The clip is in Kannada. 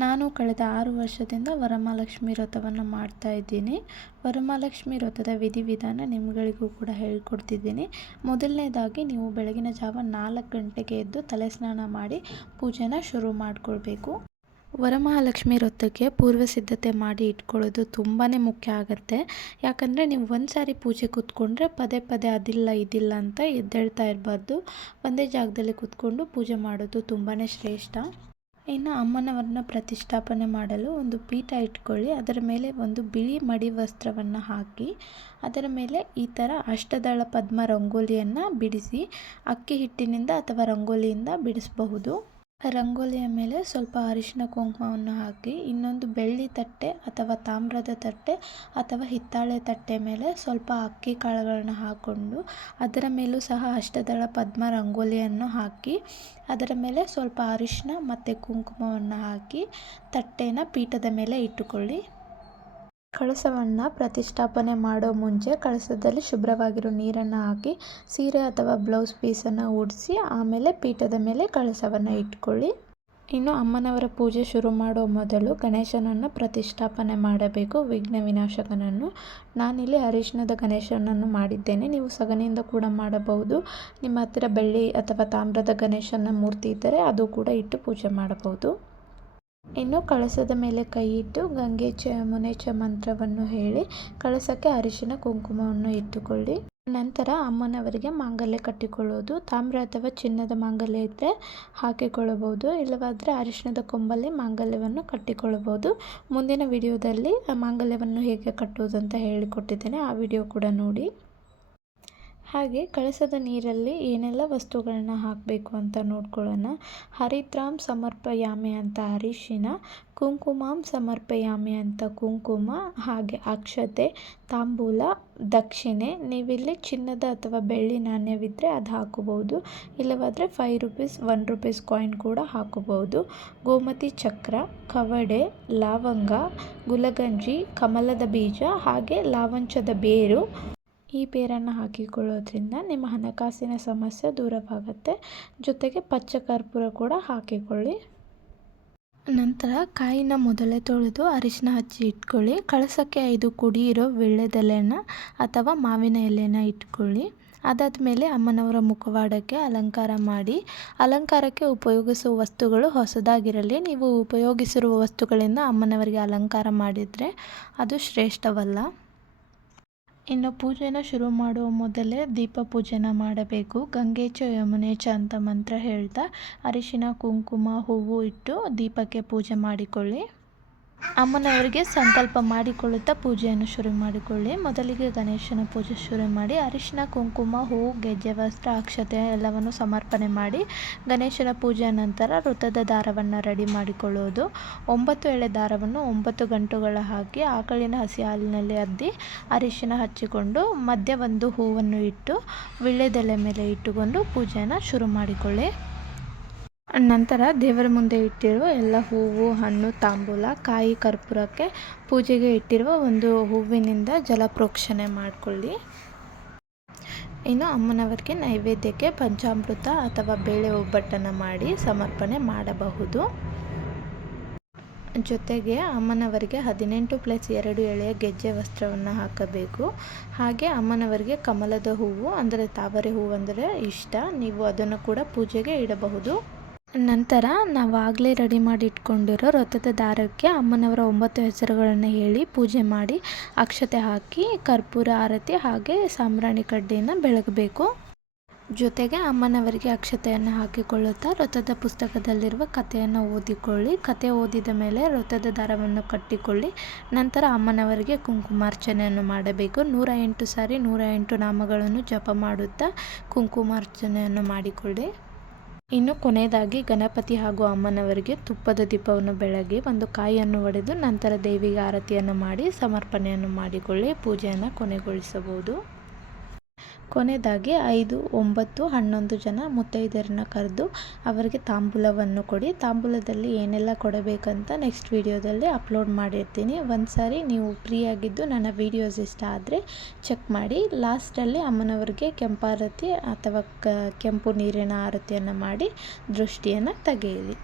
ನಾನು ಕಳೆದ 6 ವರ್ಷದಿಂದ ವರಮಹಾಲಕ್ಷ್ಮಿ ವ್ರತವನ್ನು ಮಾಡ್ತಾ ಇದ್ದೀನಿ. ವರಮಹಾಲಕ್ಷ್ಮಿ ವ್ರತದ ವಿಧಿವಿಧಾನ ನಿಮ್ಗಳಿಗೂ ಕೂಡ ಹೇಳ್ಕೊಡ್ತಿದ್ದೀನಿ. ಮೊದಲನೇದಾಗಿ ನೀವು ಬೆಳಗಿನ ಜಾವ 4 ಗಂಟೆಗೆ ಎದ್ದು ತಲೆ ಸ್ನಾನ ಮಾಡಿ ಪೂಜೆನ ಶುರು ಮಾಡಿಕೊಳ್ಬೇಕು. ವರಮಹಾಲಕ್ಷ್ಮಿ ವ್ರತಕ್ಕೆ ಪೂರ್ವ ಸಿದ್ಧತೆ ಮಾಡಿ ಇಟ್ಕೊಳ್ಳೋದು ತುಂಬಾ ಮುಖ್ಯ ಆಗುತ್ತೆ. ಯಾಕಂದರೆ ನೀವು ಒಂದು ಸಾರಿ ಪೂಜೆ ಕೂತ್ಕೊಂಡ್ರೆ ಪದೇ ಪದೇ ಅದಿಲ್ಲ ಇದಿಲ್ಲ ಅಂತ ಎದ್ದೇಳ್ತಾ ಇರಬಾರ್ದು. ಒಂದೇ ಜಾಗದಲ್ಲಿ ಕೂತ್ಕೊಂಡು ಪೂಜೆ ಮಾಡೋದು ತುಂಬಾ ಶ್ರೇಷ್ಠ. ಇನ್ನು ಅಮ್ಮನವರನ್ನ ಪ್ರತಿಷ್ಠಾಪನೆ ಮಾಡಲು ಒಂದು ಪೀಠ ಇಟ್ಕೊಳ್ಳಿ. ಅದರ ಮೇಲೆ ಒಂದು ಬಿಳಿ ಮಡಿ ವಸ್ತ್ರವನ್ನು ಹಾಕಿ ಅದರ ಮೇಲೆ ಈ ಥರ ಅಷ್ಟದಳ ಪದ್ಮ ರಂಗೋಲಿಯನ್ನು ಬಿಡಿಸಿ. ಅಕ್ಕಿ ಹಿಟ್ಟಿನಿಂದ ಅಥವಾ ರಂಗೋಲಿಯಿಂದ ಬಿಡಿಸಬಹುದು. ರಂಗೋಲಿಯ ಮೇಲೆ ಸ್ವಲ್ಪ ಅರಿಶಿನ ಕುಂಕುಮವನ್ನು ಹಾಕಿ ಇನ್ನೊಂದು ಬೆಳ್ಳಿ ತಟ್ಟೆ ಅಥವಾ ತಾಮ್ರದ ತಟ್ಟೆ ಅಥವಾ ಹಿತ್ತಾಳೆ ತಟ್ಟೆ ಮೇಲೆ ಸ್ವಲ್ಪ ಅಕ್ಕಿ ಕಾಳುಗಳನ್ನ ಹಾಕ್ಕೊಂಡು ಅದರ ಮೇಲೂ ಸಹ ಅಷ್ಟದಳ ಪದ್ಮ ರಂಗೋಲಿಯನ್ನು ಹಾಕಿ ಅದರ ಮೇಲೆ ಸ್ವಲ್ಪ ಅರಿಶಿನ ಮತ್ತು ಕುಂಕುಮವನ್ನು ಹಾಕಿ ತಟ್ಟೆನ ಪೀಠದ ಮೇಲೆ ಇಟ್ಟುಕೊಳ್ಳಿ. ಕಳಸವನ್ನು ಪ್ರತಿಷ್ಠಾಪನೆ ಮಾಡೋ ಮುಂಚೆ ಕಳಸದಲ್ಲಿ ಶುಭ್ರವಾಗಿರೋ ನೀರನ್ನು ಹಾಕಿ ಸೀರೆ ಅಥವಾ ಬ್ಲೌಸ್ ಪೀಸನ್ನು ಉಡಿಸಿ ಆಮೇಲೆ ಪೀಠದ ಮೇಲೆ ಕಳಸವನ್ನು ಇಟ್ಕೊಳ್ಳಿ. ಇನ್ನು ಅಮ್ಮನವರ ಪೂಜೆ ಶುರು ಮಾಡೋ ಮೊದಲು ಗಣೇಶನನ್ನು ಪ್ರತಿಷ್ಠಾಪನೆ ಮಾಡಬೇಕು, ವಿಘ್ನ ವಿನಾಶಕನನ್ನು. ನಾನಿಲ್ಲಿ ಅರಿಶಿಣದ ಗಣೇಶನನ್ನು ಮಾಡಿದ್ದೇನೆ. ನೀವು ಸಗಣಿಯಿಂದ ಕೂಡ ಮಾಡಬಹುದು. ನಿಮ್ಮ ಹತ್ತಿರ ಬೆಳ್ಳಿ ಅಥವಾ ತಾಮ್ರದ ಗಣೇಶನ ಮೂರ್ತಿ ಇದ್ದರೆ ಅದು ಕೂಡ ಇಟ್ಟು ಪೂಜೆ ಮಾಡಬಹುದು. ಇನ್ನು ಕಳಸದ ಮೇಲೆ ಕೈ ಇಟ್ಟು ಗಂಗೆ ಚ ಯಮುನೆ ಚ ಮಂತ್ರವನ್ನು ಹೇಳಿ ಕಳಸಕ್ಕೆ ಅರಿಶಿನ ಕುಂಕುಮವನ್ನು ಇಟ್ಟುಕೊಳ್ಳಿ. ನಂತರ ಅಮ್ಮನವರಿಗೆ ಮಾಂಗಲ್ಯ ಕಟ್ಟಿಕೊಳ್ಳೋದು. ತಾಮ್ರ ಅಥವಾ ಚಿನ್ನದ ಮಾಂಗಲ್ಯ ಇದ್ದರೆ ಹಾಕಿಕೊಳ್ಳಬಹುದು, ಇಲ್ಲವಾದರೆ ಅರಿಶಿಣದ ಕೊಂಬಲ್ಲಿ ಮಾಂಗಲ್ಯವನ್ನು ಕಟ್ಟಿಕೊಳ್ಳಬಹುದು. ಮುಂದಿನ ವಿಡಿಯೋದಲ್ಲಿ ಮಾಂಗಲ್ಯವನ್ನು ಹೇಗೆ ಕಟ್ಟುವುದು ಅಂತ ಹೇಳಿಕೊಟ್ಟಿದ್ದೇನೆ, ಆ ವಿಡಿಯೋ ಕೂಡ ನೋಡಿ. ಹಾಗೆ ಕಳಸದ ನೀರಲ್ಲಿ ಏನೆಲ್ಲ ವಸ್ತುಗಳನ್ನ ಹಾಕಬೇಕು ಅಂತ ನೋಡ್ಕೊಳ್ಳೋಣ. ಹರಿದ್ರಾಂ ಸಮರ್ಪಯಾಮಿ ಅಂತ ಅರಿಶಿನ, ಕುಂಕುಮಾಂ ಸಮರ್ಪಯಾಮಿ ಅಂತ ಕುಂಕುಮ, ಹಾಗೆ ಅಕ್ಷತೆ, ತಾಂಬೂಲ, ದಕ್ಷಿಣೆ. ನೀವಿಲ್ಲಿ ಚಿನ್ನದ ಅಥವಾ ಬೆಳ್ಳಿ ನಾಣ್ಯವಿದ್ದರೆ ಅದು ಹಾಕೋಬಹುದು, ಇಲ್ಲವಾದರೆ 5 ರೂಪೀಸ್ 1 ರೂಪೀಸ್ ಕಾಯಿನ್ ಕೂಡ ಹಾಕೋಬಹುದು. ಗೋಮತಿ ಚಕ್ರ, ಕವಡೆ, ಲವಂಗ, ಗುಲಗಂಜಿ, ಕಮಲದ ಬೀಜ ಹಾಗೆ ಲಾವಂಚದ ಬೇರು. ಈ ಬೇರನ್ನು ಹಾಕಿಕೊಳ್ಳೋದ್ರಿಂದ ನಿಮ್ಮ ಹಣಕಾಸಿನ ಸಮಸ್ಯೆ ದೂರವಾಗುತ್ತೆ. ಜೊತೆಗೆ ಪಚ್ಚ ಕರ್ಪೂರ ಕೂಡ ಹಾಕಿಕೊಳ್ಳಿ. ನಂತರ ಕಾಯಿನ ಮೊದಲೇ ತೊಳೆದು ಅರಿಶಿನ ಹಚ್ಚಿ ಇಟ್ಕೊಳ್ಳಿ. ಕಳಸಕ್ಕೆ 5 ಕುಡಿ ಇರೋ ವೀಳ್ಯದೆಲೆನ ಅಥವಾ ಮಾವಿನ ಎಲೆನ ಇಟ್ಕೊಳ್ಳಿ. ಅದಾದಮೇಲೆ ಅಮ್ಮನವರ ಮುಖವಾಡಕ್ಕೆ ಅಲಂಕಾರ ಮಾಡಿ. ಅಲಂಕಾರಕ್ಕೆ ಉಪಯೋಗಿಸುವ ವಸ್ತುಗಳು ಹೊಸದಾಗಿರಲಿ. ನೀವು ಉಪಯೋಗಿಸಿರುವ ವಸ್ತುಗಳಿಂದ ಅಮ್ಮನವರಿಗೆ ಅಲಂಕಾರ ಮಾಡಿದರೆ ಅದು ಶ್ರೇಷ್ಠವಲ್ಲ. ಇನ್ನು ಪೂಜೆನ ಶುರು ಮಾಡುವ ಮೊದಲೇ ದೀಪ ಪೂಜೆನ ಮಾಡಬೇಕು. ಗಂಗೆ ಚ ಯಮುನೆ ಚ ಅಂತ ಮಂತ್ರ ಹೇಳ್ತಾ ಅರಿಶಿನ ಕುಂಕುಮ ಹೂವು ಇಟ್ಟು ದೀಪಕ್ಕೆ ಪೂಜೆ ಮಾಡಿಕೊಳ್ಳಿ. ಅಮ್ಮನವರಿಗೆ ಸಂಕಲ್ಪ ಮಾಡಿಕೊಳ್ಳುತ್ತಾ ಪೂಜೆಯನ್ನು ಶುರು ಮಾಡಿಕೊಳ್ಳಿ. ಮೊದಲಿಗೆ ಗಣೇಶನ ಪೂಜೆ ಶುರು ಮಾಡಿ ಅರಿಶಿನ ಕುಂಕುಮ ಹೂವು ಗೆಜ್ಜೆ ವಸ್ತ್ರ ಅಕ್ಷತೆ ಎಲ್ಲವನ್ನು ಸಮರ್ಪಣೆ ಮಾಡಿ ಗಣೇಶನ ಪೂಜೆಯ ನಂತರ ವೃತ್ತದ ದಾರವನ್ನು ರೆಡಿ ಮಾಡಿಕೊಳ್ಳೋದು. 9 ಎಳೆ ದಾರವನ್ನು 9 ಗಂಟುಗಳ ಹಾಕಿ ಆಕಳಿನ ಹಸಿ ಹಾಲಿನಲ್ಲಿ ಅದ್ದಿ ಅರಿಶಿನ ಹಚ್ಚಿಕೊಂಡು ಮಧ್ಯೆ ಒಂದು ಹೂವನ್ನು ಇಟ್ಟು ವೀಳ್ಯದೆಲೆ ಮೇಲೆ ಇಟ್ಟುಕೊಂಡು ಪೂಜೆಯನ್ನು ಶುರು ಮಾಡಿಕೊಳ್ಳಿ. ನಂತರ ದೇವರ ಮುಂದೆ ಇಟ್ಟಿರುವ ಎಲ್ಲ ಹೂವು ಹಣ್ಣು ತಾಂಬೂಲ ಕಾಯಿ ಕರ್ಪೂರಕ್ಕೆ ಪೂಜೆಗೆ ಇಟ್ಟಿರುವ ಒಂದು ಹೂವಿನಿಂದ ಜಲಪ್ರೋಕ್ಷಣೆ ಮಾಡಿಕೊಳ್ಳಿ. ಇನ್ನು ಅಮ್ಮನವರಿಗೆ ನೈವೇದ್ಯಕ್ಕೆ ಪಂಚಾಮೃತ ಅಥವಾ ಬೇಳೆ ಒಬ್ಬಟ್ಟನ್ನು ಮಾಡಿ ಸಮರ್ಪಣೆ ಮಾಡಬಹುದು. ಜೊತೆಗೆ ಅಮ್ಮನವರಿಗೆ 18+2 ಎಳೆಯ ಗೆಜ್ಜೆ ವಸ್ತ್ರವನ್ನು ಹಾಕಬೇಕು. ಹಾಗೆ ಅಮ್ಮನವರಿಗೆ ಕಮಲದ ಹೂವು ಅಂದರೆ ತಾವರೆ ಹೂವು ಅಂದರೆ ಇಷ್ಟ, ನೀವು ಅದನ್ನು ಕೂಡ ಪೂಜೆಗೆ ಇಡಬಹುದು. ನಂತರ ನಾವು ಆಗಲೇ ರೆಡಿ ಮಾಡಿ ಇಟ್ಕೊಂಡಿರೋ ವ್ರತದ ದಾರಕ್ಕೆ ಅಮ್ಮನವರ 9 ಹೆಸರುಗಳನ್ನು ಹೇಳಿ ಪೂಜೆ ಮಾಡಿ ಅಕ್ಷತೆ ಹಾಕಿ ಕರ್ಪೂರ ಆರತಿ ಹಾಗೆ ಸಾಂಬ್ರಾಣಿ ಕಡ್ಡಿಯನ್ನು ಬೆಳಗಬೇಕು. ಜೊತೆಗೆ ಅಮ್ಮನವರಿಗೆ ಅಕ್ಷತೆಯನ್ನು ಹಾಕಿಕೊಳ್ಳುತ್ತಾ ವ್ರತದ ಪುಸ್ತಕದಲ್ಲಿರುವ ಕಥೆಯನ್ನು ಓದಿಕೊಳ್ಳಿ. ಕಥೆ ಓದಿದ ಮೇಲೆ ವ್ರತದ ದಾರವನ್ನು ಕಟ್ಟಿಕೊಳ್ಳಿ. ನಂತರ ಅಮ್ಮನವರಿಗೆ ಕುಂಕುಮಾರ್ಚನೆಯನ್ನು ಮಾಡಬೇಕು. 108 ಸಾರಿ 108 ನಾಮಗಳನ್ನು ಜಪ ಮಾಡುತ್ತಾ ಕುಂಕುಮಾರ್ಚನೆಯನ್ನು ಮಾಡಿಕೊಳ್ಳಿ. ಇನ್ನು ಕೊನೆಯದಾಗಿ ಗಣಪತಿ ಹಾಗೂ ಅಮ್ಮನವರಿಗೆ ತುಪ್ಪದ ದೀಪವನ್ನು ಬೆಳಗಿ ಒಂದು ಕಾಯಿಯನ್ನು ಒಡೆದು ನಂತರ ದೇವಿಗೆ ಆರತಿಯನ್ನು ಮಾಡಿ ಸಮರ್ಪಣೆಯನ್ನು ಮಾಡಿಕೊಳ್ಳಿ. ಪೂಜೆಯನ್ನು ಕೊನೆಗೊಳಿಸಬಹುದು. ಕೊನೆಯದಾಗಿ 5, 9, 11 ಜನ ಮುತ್ತೈದೆಯರನ್ನ ಕರೆದು ಅವರಿಗೆ ತಾಂಬೂಲವನ್ನು ಕೊಡಿ. ತಾಂಬೂಲದಲ್ಲಿ ಏನೆಲ್ಲ ಕೊಡಬೇಕಂತ ನೆಕ್ಸ್ಟ್ ವಿಡಿಯೋದಲ್ಲಿ ಅಪ್ಲೋಡ್ ಮಾಡಿರ್ತೀನಿ. ಒಂದು ಸಾರಿ ನೀವು ಫ್ರೀಯಾಗಿದ್ದು ನನ್ನ ವಿಡಿಯೋಸ್ ಇಷ್ಟ ಆದರೆ ಚೆಕ್ ಮಾಡಿ. ಲಾಸ್ಟಲ್ಲಿ ಅಮ್ಮನವರಿಗೆ ಕೆಂಪಾರತಿ ಅಥವಾ ಕೆಂಪು ನೀರಿನ ಆರತಿಯನ್ನು ಮಾಡಿ ದೃಷ್ಟಿಯನ್ನು ತೆಗೆಯಲಿ.